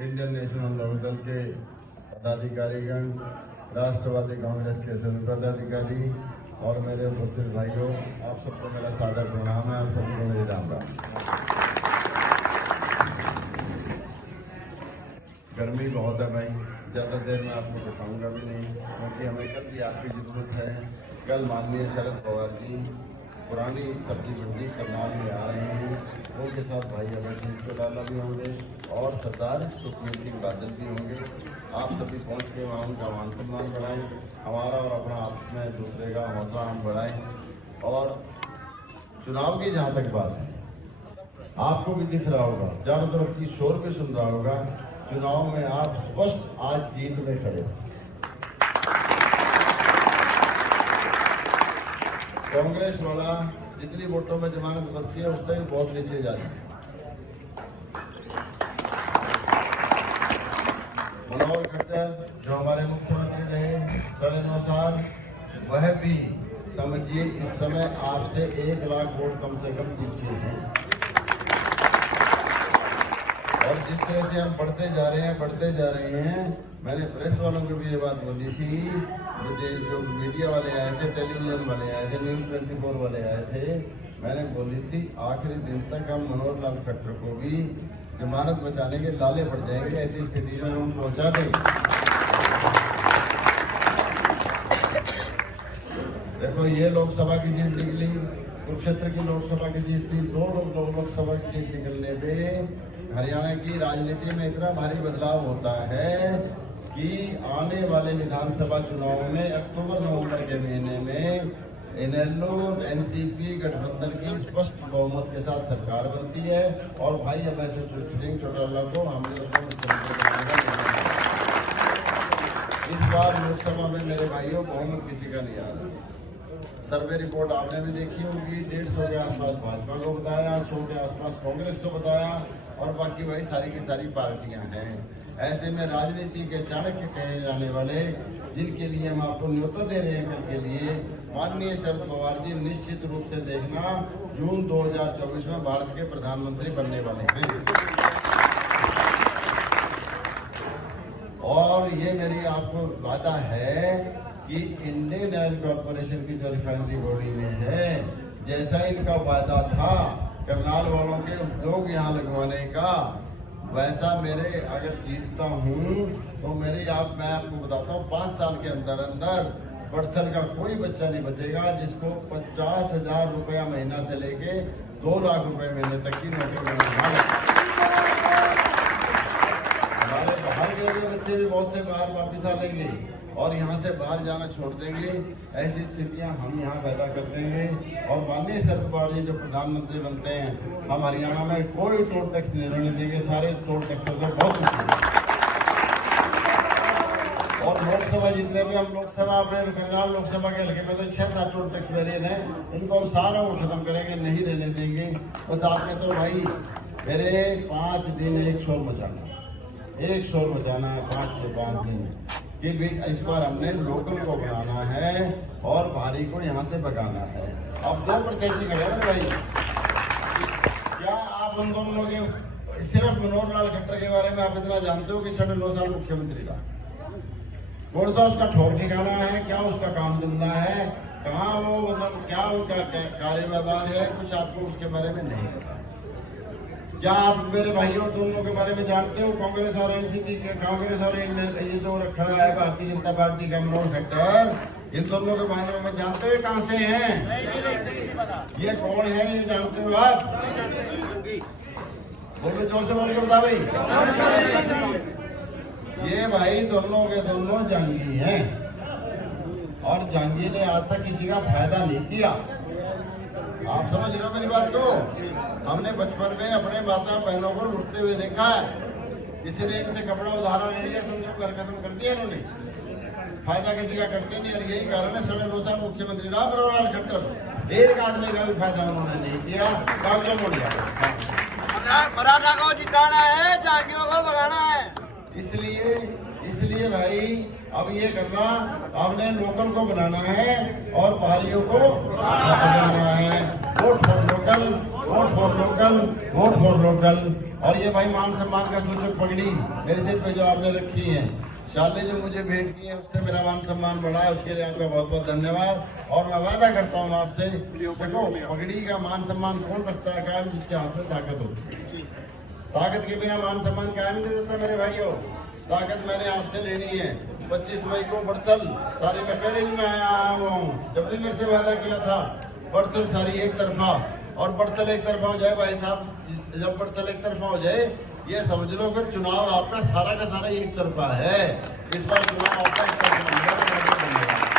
Indian national Lokdal के पदाधिकारीगण, राष्ट्रवादी कांग्रेस के सभी पदाधिकारी और मेरे उपस्थित भाइयों, आप सबको मेरा सादर प्रणाम है और सभी को मेरी राम राम। गर्मी बहुत है भाई, ज़्यादा देर में आपको बताऊंगा भी नहीं, क्योंकि हमें कल भी आपकी ज़रूरत है। कल माननीय शरद पवार जी पुरानी सब्जी मंडी करनाल में आ रहे हैं, उनके साथ भाई अमर सिंह चौटाला भी होंगे और सरदार सुखबीर सिंह बादल भी होंगे। आप सभी पहुँच के वहाँ उनका मान सम्मान बढ़ाएं, हमारा और अपना आपस में दूसरे का हौसला हम बढ़ाएं। और चुनाव की जहाँ तक बात है, आपको भी दिख रहा होगा, चारों तरफ की शोर भी सुन रहा होगा, चुनाव में आप स्पष्ट आज जीत में खड़े। कांग्रेस वाला जितनी वोटों में जमानत बचती है उससे भी बहुत नीचे जा रही है। मनोहर खट्टर जो हमारे मुख्यमंत्री रहे 9.5 साल, वह भी समझिए इस समय आपसे 1 लाख वोट कम से कम पीछे हैं। और जिस तरह से हम बढ़ते जा रहे हैं, मैंने प्रेस वालों को भी ये बात बोली थी, मुझे जो मीडिया वाले आए थे, टेलीविजन वाले आए थे, न्यूज़ 24 वाले आए थे, मैंने बोली थी आखिरी दिन तक हम मनोहर लाल खट्टर को भी जमानत बचाने के लाले पड़ जाएंगे, ऐसी स्थिति में हम पहुंचा दें। देखो, ये लोकसभा की सीट निकली, कुरुक्षेत्र की लोकसभा की सीट थी, 2 लोकसभा की सीट निकलने पे हरियाणा की राजनीति में इतना भारी बदलाव होता है कि आने वाले विधानसभा चुनाव में अक्टूबर-नवंबर के महीने में इनेलो एनसीपी गठबंधन की स्पष्ट बहुमत के साथ सरकार बनती है और भाई अब ऐसे सिंह चौटाला को हम लोग इस बार लोकसभा में मेरे भाइयों बहुमत किसी का नहीं आ रहा। सर्वे रिपोर्ट आपने भी देखी होगी, 150 के आसपास भाजपा को बताया, 100 के आसपास कांग्रेस को बताया और बाकी भाई सारी की सारी पार्टियां हैं। ऐसे में राजनीति के चाणक्य कहे जाने वाले, जिनके लिए हम आपको न्योता दे रहे हैं कल के लिए, माननीय शरद पवार जी निश्चित रूप से देखना जून 2024 में भारत के प्रधानमंत्री बनने वाले हैं। और ये मेरी आपको वादा है कि इंडियन ऑयल कॉर्पोरेशन की जो रिफाइनरी बॉडी में है, जैसा इनका वादा था करनाल वालों के उद्योग यहाँ लगवाने का, वैसा मेरे अगर जीतता हूँ तो मैं आपको बताता हूँ 5 साल के अंदर बड़थल का कोई बच्चा नहीं बचेगा जिसको 50,000 रुपया महीना से लेके 2 लाख रुपए महीने तक की नौकरी मिलेगी। हमारे बाहर गए हुए बच्चे भी बहुत से बाहर वापिस आ लेंगे और यहाँ से बाहर जाना छोड़ देंगे। ऐसी स्थितियाँ हम यहाँ पैदा कर देंगे और माननीय शरद पवार जी जो प्रधानमंत्री बनते हैं, हम हरियाणा में कोई टोल टैक्स नहीं रहने देंगे, सारे टोल टैक्सों से बहुत कुछ। और लोकसभा जितने भी हम लोकसभा अपने करनाल लोकसभा के हल्के में तो 6-7 टोल टैक्स वेरियन है, इनको हम सारा वो खत्म करेंगे, नहीं रहने देंगे। बस आपने तो भाई मेरे 5 दिन एक शोर मचाना है 5 से 5 दिन कि इस बार हमने लोकल को बनाना है और भारी को यहाँ से भगाना है। अब 2 प्रत्याशी खड़े हैं भाई, क्या आप उन दोनों के सिर्फ मनोहर लाल खट्टर के बारे में आप इतना जानते हो कि 9.5 साल मुख्यमंत्री था? कौन सा उसका ठोक ठिकाना है, क्या उसका काम धंधा है, कहाँ वो मतलब क्या उनका कार्य व्यवहार है, कुछ आपको उसके बारे में नहीं पता। क्या आप मेरे भाइयों दोनों के बारे में जानते हो? कांग्रेस और एनसीपी के, कांग्रेस और ये जो खड़ा है भारतीय जनता पार्टी का मनोहर खट्टर, इन दोनों के बारे में जानते हो कहाँ से हैं? ये कौन है, ये जानते हो आप? बोलो जोर से बोल के बता भाई। ये भाई दोनों के दोनों जंगी हैं और जंगी ने आज तक किसी का फायदा नहीं किया। आप समझ रहे हो मेरी बात को? हमने बचपन में अपने माता बहनों को लुटते हुए देखा है, किसी ने इनसे कपड़ा उधारा ले लिया, समझो घर खत्म कर दिया इन्होंने, फायदा किसी का करते नहीं। और यही कारण है 9.5 साल मुख्यमंत्री रहा मनोहर लाल खट्टर, 1 आदमी का भी फायदा उन्होंने नहीं किया, कागजों को लिया। मराठा को जिताना है, जांगियों को भगाना है। इसलिए भाई अब ये करना, आपने लोकल को बनाना है और पहाड़ियों को बनाना है। Vote for local, vote for local, vote for local. और ये भाई मान सम्मान का सूचक पगड़ी मेरे सिर पे जो आपने रखी है, शादी जो मुझे भेंट की है, उससे मेरा मान सम्मान बढ़ा है, उसके लिए आपका बहुत बहुत धन्यवाद। और मैं वादा करता हूँ आपसे, देखो पगड़ी का मान सम्मान कौन रखता है कायम? जिसके हाथ में ताकत होती है। ताकत के बिना मान सम्मान कायम नहीं देता मेरे भाइयों। ताकत मैंने आपसे लेनी है। 25 मई को बड़तल सारी, मैं पहले भी मैं आया हुआ हूँ, जब भी मेरे से वादा किया था बड़तल सारी एक तरफा, और बड़तल एक तरफा हो जाए भाई साहब। जब बड़तल एक तरफा हो जाए, ये समझ लो फिर चुनाव आपका सारा का सारा एक तरफा है। इस बार चुनाव आपका